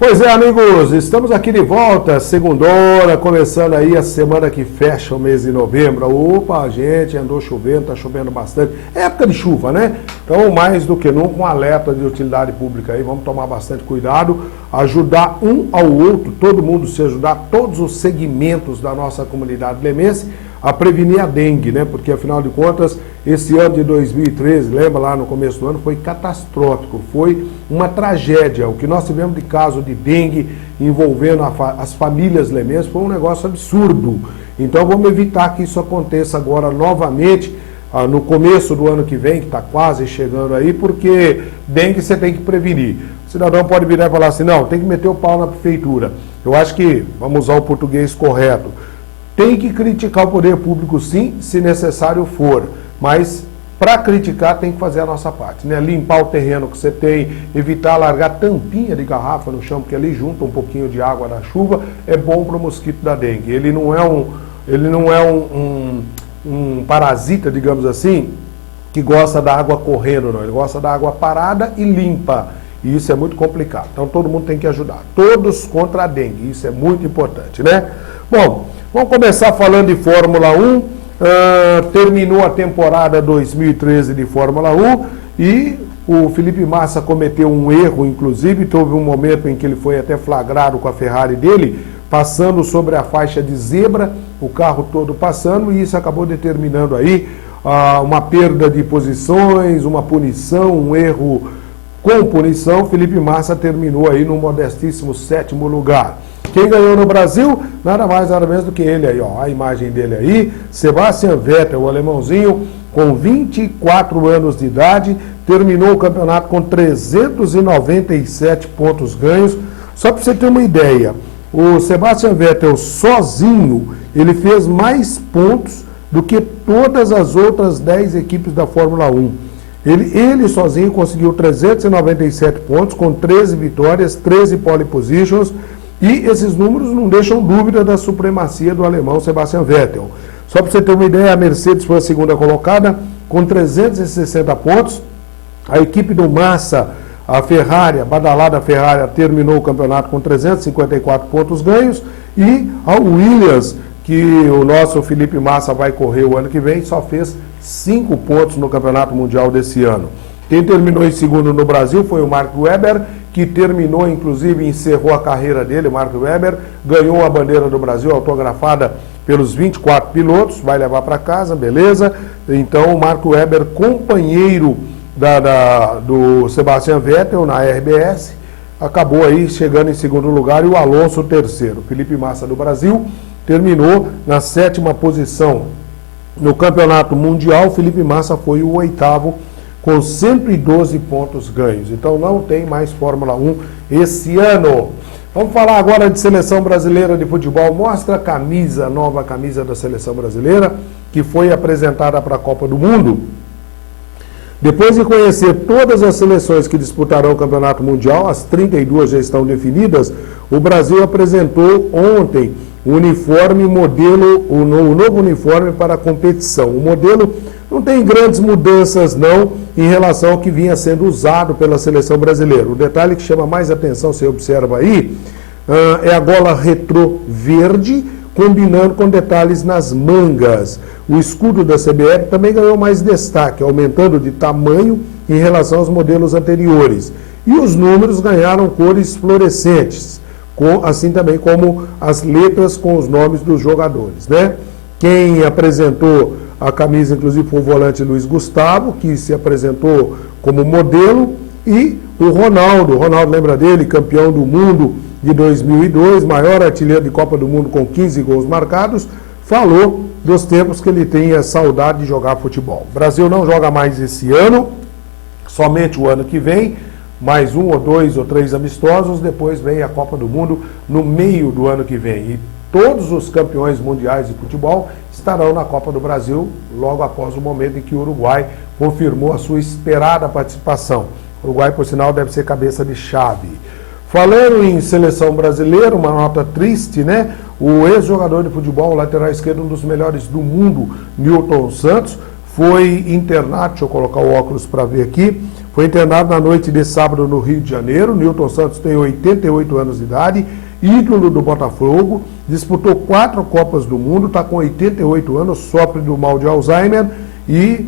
Pois é, amigos, estamos aqui de volta, segundona, começando aí a semana que fecha o mês de novembro. Opa, gente, andou chovendo, tá chovendo bastante. É época de chuva, né? Então, mais do que nunca, um alerta de utilidade pública aí, vamos tomar bastante cuidado, ajudar um ao outro, todo mundo se ajudar, todos os segmentos da nossa comunidade lemense, a prevenir a dengue, né? Porque, afinal de contas, esse ano de 2013, lembra lá no começo do ano, foi catastrófico, foi uma tragédia. O que nós tivemos de caso de dengue envolvendo as famílias lemenses foi um negócio absurdo. Então, vamos evitar que isso aconteça agora novamente, no começo do ano que vem, que está quase chegando aí, porque dengue você tem que prevenir. O cidadão pode virar e falar assim, não, tem que meter o pau na prefeitura. Eu acho que, vamos usar o português correto, tem que criticar o poder público sim, se necessário for, mas para criticar tem que fazer a nossa parte, né? Limpar o terreno que você tem, evitar largar tampinha de garrafa no chão, porque ali junta um pouquinho de água na chuva, é bom para o mosquito da dengue. Ele não é um parasita, digamos assim, que gosta da água correndo, não. Ele gosta da água parada e limpa. E isso é muito complicado. Então todo mundo tem que ajudar. Todos contra a dengue. Isso é muito importante, né? Bom, vamos começar falando de Fórmula 1. Terminou a temporada 2013 de Fórmula 1 e o Felipe Massa cometeu um erro, inclusive, houve um momento em que ele foi até flagrado com a Ferrari dele, passando sobre a faixa de zebra, o carro todo passando, e isso acabou determinando aí uma perda de posições, uma punição, um erro com punição. Felipe Massa terminou aí no modestíssimo 7º lugar. Quem ganhou no Brasil, nada mais, nada menos do que ele aí, ó, a imagem dele aí, Sebastian Vettel, o alemãozinho, com 24 anos de idade, terminou o campeonato com 397 pontos ganhos. Só para você ter uma ideia, o Sebastian Vettel sozinho, ele fez mais pontos do que todas as outras 10 equipes da Fórmula 1. Ele sozinho conseguiu 397 pontos, com 13 vitórias, 13 pole positions, e esses números não deixam dúvida da supremacia do alemão Sebastian Vettel. Só para você ter uma ideia, a Mercedes foi a segunda colocada, com 360 pontos. A equipe do Massa, a Ferrari, a badalada Ferrari, terminou o campeonato com 354 pontos ganhos. E a Williams, que o nosso Felipe Massa vai correr o ano que vem, só fez 5 pontos no Campeonato Mundial desse ano. Quem terminou em segundo no Brasil foi o Mark Webber, que terminou, inclusive, encerrou a carreira dele. O Mark Webber ganhou a bandeira do Brasil autografada pelos 24 pilotos, vai levar para casa, beleza? Então, o Mark Webber, companheiro do Sebastian Vettel na RBS, acabou aí chegando em segundo lugar, e o Alonso terceiro. Felipe Massa do Brasil terminou na 7ª posição. No Campeonato Mundial, Felipe Massa foi o 8º, com 112 pontos ganhos. Então não tem mais Fórmula 1 esse ano. Vamos falar agora de Seleção Brasileira de Futebol. Mostra a camisa, a nova camisa da Seleção Brasileira, que foi apresentada para a Copa do Mundo. Depois de conhecer todas as seleções que disputarão o Campeonato Mundial, as 32 já estão definidas, o Brasil apresentou ontem o uniforme modelo, o novo uniforme para a competição. O modelo não tem grandes mudanças não em relação ao que vinha sendo usado pela seleção brasileira. O detalhe que chama mais atenção, você observa aí, é a gola retrô verde, combinando com detalhes nas mangas. O escudo da CBF também ganhou mais destaque, aumentando de tamanho em relação aos modelos anteriores. E os números ganharam cores fluorescentes, assim também como as letras com os nomes dos jogadores, né? Quem apresentou a camisa, inclusive, foi o volante Luiz Gustavo, que se apresentou como modelo, e o Ronaldo, lembra dele, campeão do mundo de 2002, maior artilheiro de Copa do Mundo com 15 gols marcados, falou dos tempos que ele tinha saudade de jogar futebol. O Brasil não joga mais esse ano, somente o ano que vem, mais 1 ou 2 ou 3 amistosos, depois vem a Copa do Mundo no meio do ano que vem. E todos os campeões mundiais de futebol estarão na Copa do Brasil, logo após o momento em que o Uruguai confirmou a sua esperada participação. O Uruguai, por sinal, deve ser cabeça de chave. Falando em seleção brasileira, uma nota triste, né? O ex-jogador de futebol, o lateral esquerdo, um dos melhores do mundo, Nilton Santos, foi internado, deixa eu colocar o óculos para ver aqui, foi internado na noite de sábado no Rio de Janeiro. Newton Santos tem 88 anos de idade, ídolo do Botafogo, disputou 4 Copas do Mundo, está com 88 anos, sofre do mal de Alzheimer e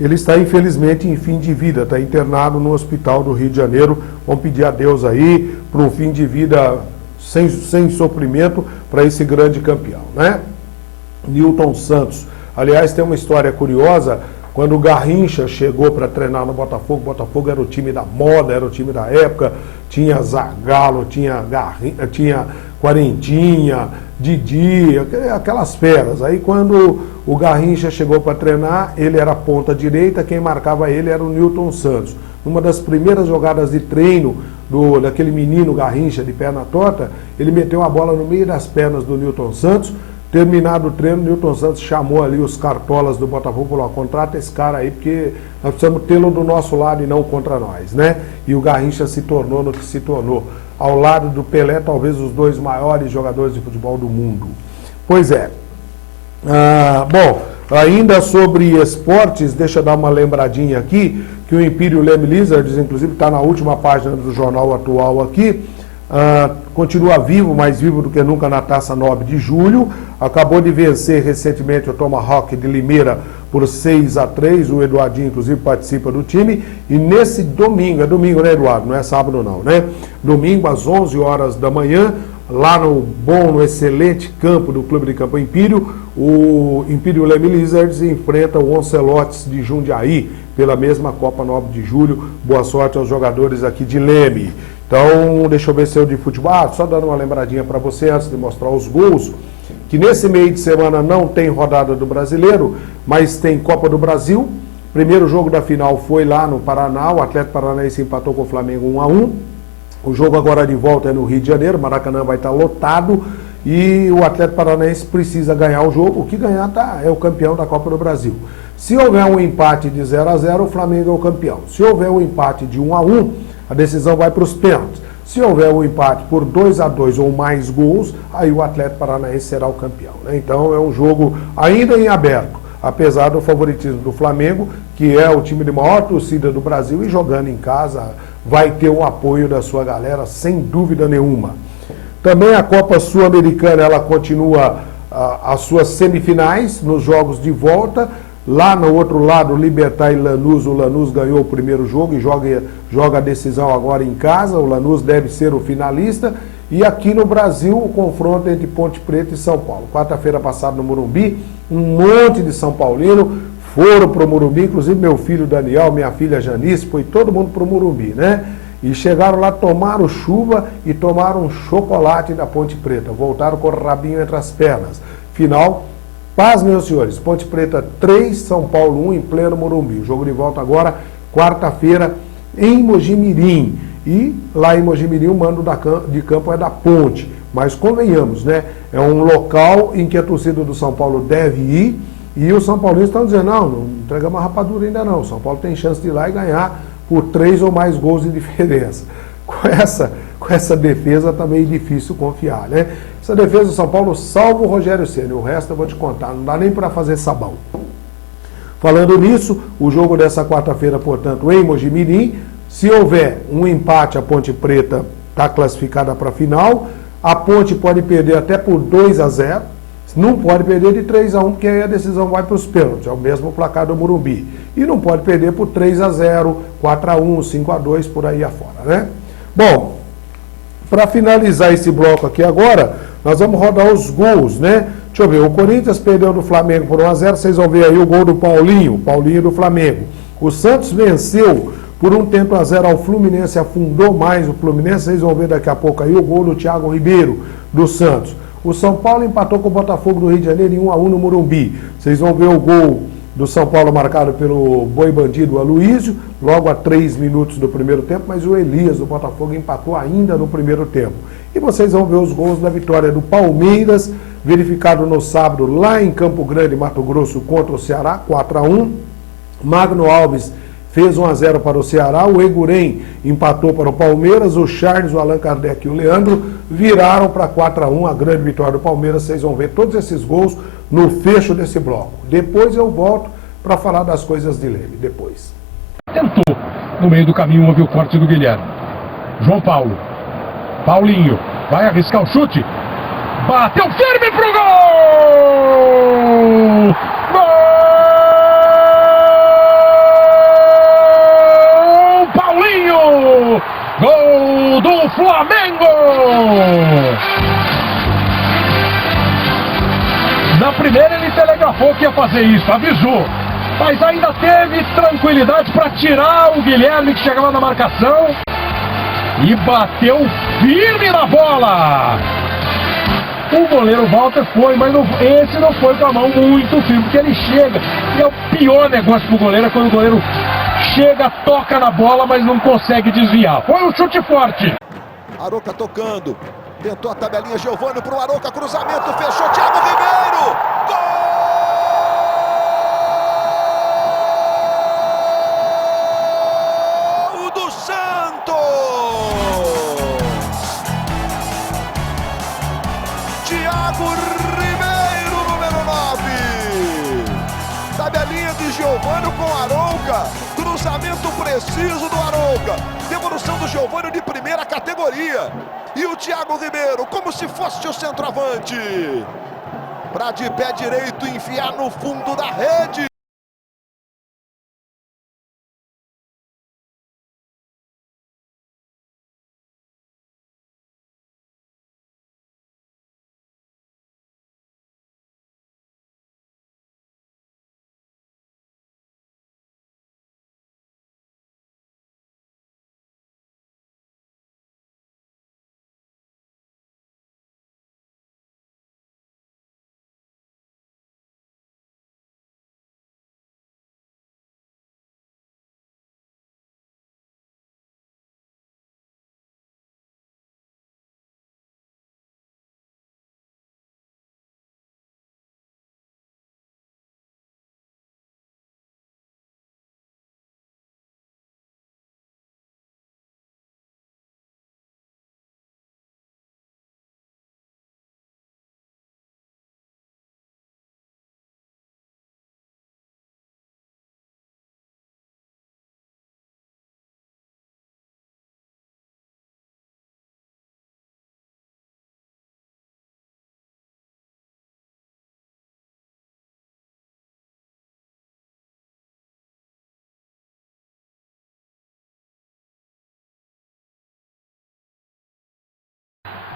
ele está, infelizmente, em fim de vida, está internado no hospital do Rio de Janeiro. Vamos pedir a Deus aí para um fim de vida sem sofrimento para esse grande campeão, né? Newton Santos. Aliás, tem uma história curiosa. Quando o Garrincha chegou para treinar no Botafogo, o Botafogo era o time da moda, era o time da época, tinha Zagallo, tinha Quarentinha, Didi, aquelas feras. Aí quando o Garrincha chegou para treinar, ele era ponta direita, quem marcava ele era o Newton Santos. Numa das primeiras jogadas de treino daquele menino Garrincha de perna torta, ele meteu a bola no meio das pernas do Newton Santos. Terminado o treino, Newton Santos chamou ali os cartolas do Botafogo e falou: contrata esse cara aí, porque nós precisamos tê-lo do nosso lado e não contra nós, né? E o Garrincha se tornou no que se tornou. Ao lado do Pelé, talvez os 2 maiores jogadores de futebol do mundo. Pois é. Bom, ainda sobre esportes, deixa eu dar uma lembradinha aqui, que o Imperial Leme Lizards, inclusive está na última página do Jornal Atual aqui, continua vivo, mais vivo do que nunca na Taça 9 de Julho. Acabou de vencer recentemente o Tomahawk de Limeira por 6-3. O Eduardinho, inclusive, participa do time. E nesse domingo, é domingo, né, Eduardo? Não é sábado, não, né? Domingo, às 11 horas da manhã, lá no excelente campo do Clube de Campo Império, o Imperial Leme Lizards enfrenta o Oncelotes de Jundiaí pela mesma Copa 9 de Julho. Boa sorte aos jogadores aqui de Leme. Então, deixa eu ver se eu de futebol. Só dando uma lembradinha para você antes de mostrar os gols, que nesse meio de semana não tem rodada do Brasileiro, mas tem Copa do Brasil. Primeiro jogo da final foi lá no Paraná, o Atlético Paranaense empatou com o Flamengo 1-1. O jogo agora de volta é no Rio de Janeiro, o Maracanã vai estar lotado e o Atlético Paranaense precisa ganhar o jogo. O que ganhar é o campeão da Copa do Brasil. Se houver um empate de 0-0, o Flamengo é o campeão. Se houver um empate de 1-1, a decisão vai para os pênaltis. Se houver um empate por 2-2 ou mais gols, aí o Atlético Paranaense será o campeão, né? Então é um jogo ainda em aberto, apesar do favoritismo do Flamengo, que é o time de maior torcida do Brasil e jogando em casa vai ter o apoio da sua galera, sem dúvida nenhuma. Também a Copa Sul-Americana, ela continua as suas semifinais nos jogos de volta. Lá no outro lado, Libertad e Lanús, o Lanús ganhou o primeiro jogo e joga a decisão agora em casa. O Lanús deve ser o finalista. E aqui no Brasil, o confronto entre Ponte Preta e São Paulo. Quarta-feira passada no Morumbi, um monte de São Paulino foram para o Morumbi, inclusive meu filho Daniel, minha filha Janice, foi todo mundo para o Morumbi, né? E chegaram lá, tomaram chuva e tomaram chocolate da Ponte Preta. Voltaram com o rabinho entre as pernas. Final, paz, meus senhores. Ponte Preta 3, São Paulo 1 em pleno Morumbi. O jogo de volta agora, quarta-feira, em Mojimirim. E lá em Mojimirim o mando de campo é da Ponte. Mas convenhamos, né? É um local em que a torcida do São Paulo deve ir. E os São Paulinos estão dizendo, não entregamos a rapadura ainda não. O São Paulo tem chance de ir lá e ganhar por 3 ou mais gols de diferença. Com essa defesa tá meio difícil confiar, né? Essa defesa do São Paulo salva o Rogério Ceni. O resto eu vou te contar, não dá nem para fazer sabão. Falando nisso, o jogo dessa quarta-feira, portanto, em Mojimirim, se houver um empate, a Ponte Preta está classificada para a final. A Ponte pode perder até por 2-0. Não pode perder de 3-1, porque aí a decisão vai para os pênaltis. É o mesmo placar do Morumbi. E não pode perder por 3-0, 4-1, 5-2, por aí afora, né? Bom, para finalizar esse bloco aqui agora, nós vamos rodar os gols, né? Deixa eu ver, o Corinthians perdeu do Flamengo por 1-0, vocês vão ver aí o gol do Paulinho do Flamengo. O Santos venceu por 1-0 ao Fluminense, afundou mais o Fluminense, vocês vão ver daqui a pouco aí o gol do Thiago Ribeiro, do Santos. O São Paulo empatou com o Botafogo do Rio de Janeiro em 1-1 no Morumbi. Vocês vão ver o gol do São Paulo marcado pelo Boi Bandido Aloísio, logo a 3 minutos do primeiro tempo, mas o Elias do Botafogo empatou ainda no primeiro tempo. E vocês vão ver os gols da vitória do Palmeiras, verificado no sábado lá em Campo Grande, Mato Grosso, contra o Ceará, 4-1. Magno Alves fez 1-0 para o Ceará, o Eguren empatou para o Palmeiras, o Charles, o Allan Kardec e o Leandro viraram para 4-1, a grande vitória do Palmeiras. Vocês vão ver todos esses gols no fecho desse bloco. Depois eu volto para falar das coisas de Leme depois. Tentou. No meio do caminho houve o corte do Guilherme. João Paulo. Paulinho. Vai arriscar o chute. Bateu firme pro gol! Gol! Paulinho! Gol do Flamengo! Na primeira ele telegrafou que ia fazer isso, avisou. Mas ainda teve tranquilidade para tirar o Guilherme, que chegava na marcação, e bateu firme na bola. O goleiro Walter foi, mas esse não foi com a mão muito firme, porque ele chega. E é o pior negócio pro goleiro, é quando o goleiro chega, toca na bola, mas não consegue desviar. Foi um chute forte. Arouca tocando, tentou a tabelinha, Giovânio pro Arouca, cruzamento, fechou, Thiago Ribeiro! Gol! Thiago Ribeiro, número 9. Tabelinha de Giovânio com Arouca. Cruzamento preciso do Arouca. Devolução do Giovânio de primeira categoria. E o Thiago Ribeiro, como se fosse o centroavante. Para de pé direito enfiar no fundo da rede.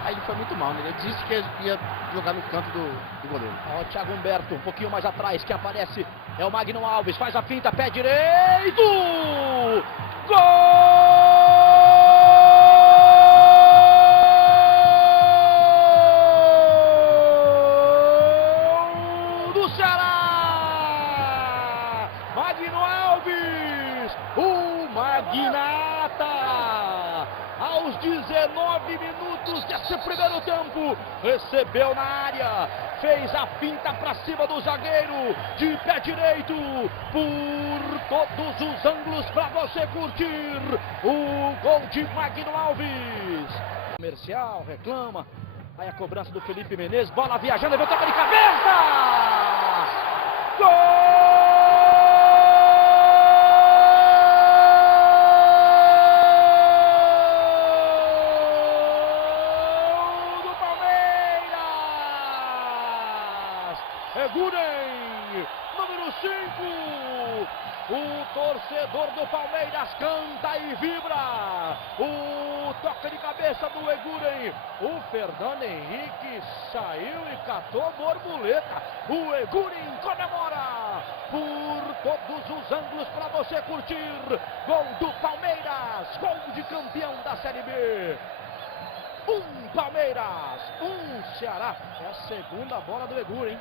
Aí ele foi muito mal, né? Ele disse que ia jogar no canto do goleiro. Ó, o Thiago Humberto, um pouquinho mais atrás, que aparece. É o Magno Alves, faz a finta, pé direito! Gol do Ceará! Magno Alves, o Magnata! Aos 19 minutos desse primeiro tempo, recebeu na área, fez a finta para cima do zagueiro, de pé direito, por todos os ângulos para você curtir o gol de Magno Alves. Comercial, reclama, aí a cobrança do Felipe Menezes, bola viajando, levou toque de cabeça! Gol! Eguren, número 5, o torcedor do Palmeiras canta e vibra, o toque de cabeça do Eguren, o Fernando Henrique saiu e catou borboleta, o Eguren comemora, por todos os ângulos para você curtir, gol do Palmeiras, gol de campeão da Série B. Um Palmeiras, um Ceará, é a segunda bola do Eguren.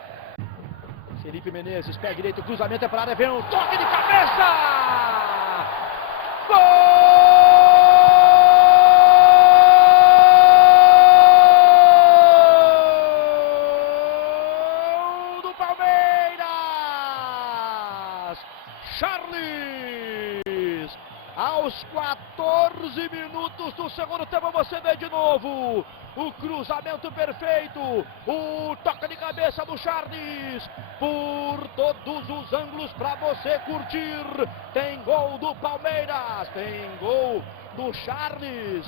Felipe Menezes, pé direito, cruzamento é para a área, vem um toque de cabeça! Gol do Palmeiras! Charles! Aos 14 minutos do segundo tempo você vê de novo o cruzamento perfeito, o toque de cabeça do Charles. por todos os ângulos para você curtir. Tem gol do Palmeiras, tem gol do Charles,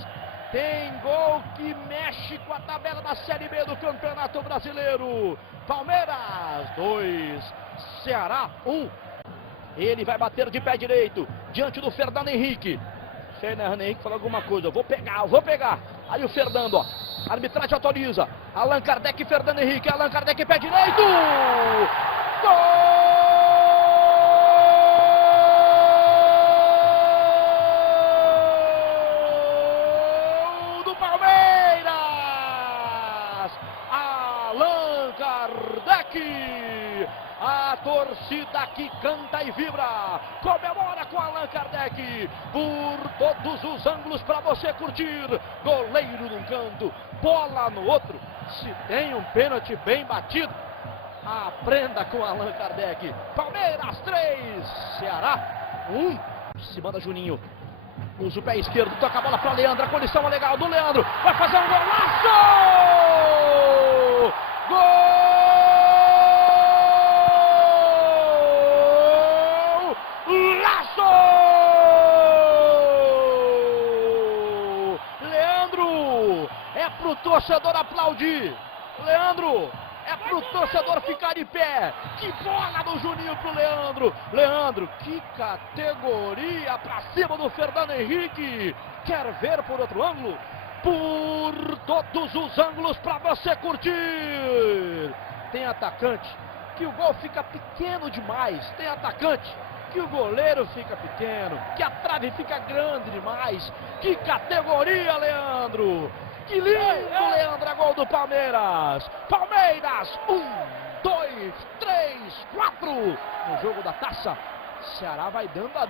tem gol que mexe com a tabela da Série B do Campeonato Brasileiro. Palmeiras 2, Ceará 1. Ele vai bater de pé direito diante do Fernando Henrique. Fernando Henrique falou alguma coisa, eu vou pegar. Aí o Fernando, ó. A arbitragem autoriza. Allan Kardec e Fernando Henrique. Allan Kardec, pé direito. Gol do Palmeiras. Allan Kardec. A torcida que canta e vibra, comemora com Allan Kardec, por todos os ângulos para você curtir. Goleiro num canto, bola no outro. Se tem um pênalti bem batido, aprenda com Allan Kardec. Palmeiras 3, Ceará 1. Se manda Juninho, usa o pé esquerdo, toca a bola para Leandro. A condição é legal do Leandro, vai fazer um golaço! Gol! É pro torcedor aplaudir. Leandro, é pro torcedor ficar de pé. Que bola do Juninho pro Leandro. Leandro, que categoria pra cima do Fernando Henrique. Quer ver por outro ângulo? Por todos os ângulos pra você curtir. Tem atacante que o gol fica pequeno demais. Tem atacante que o goleiro fica pequeno, que a trave fica grande demais. Que categoria, Leandro! Que lindo, Leandro, é gol do Palmeiras. Palmeiras, 1, 2, 3, 4. No jogo da taça, Ceará vai dando a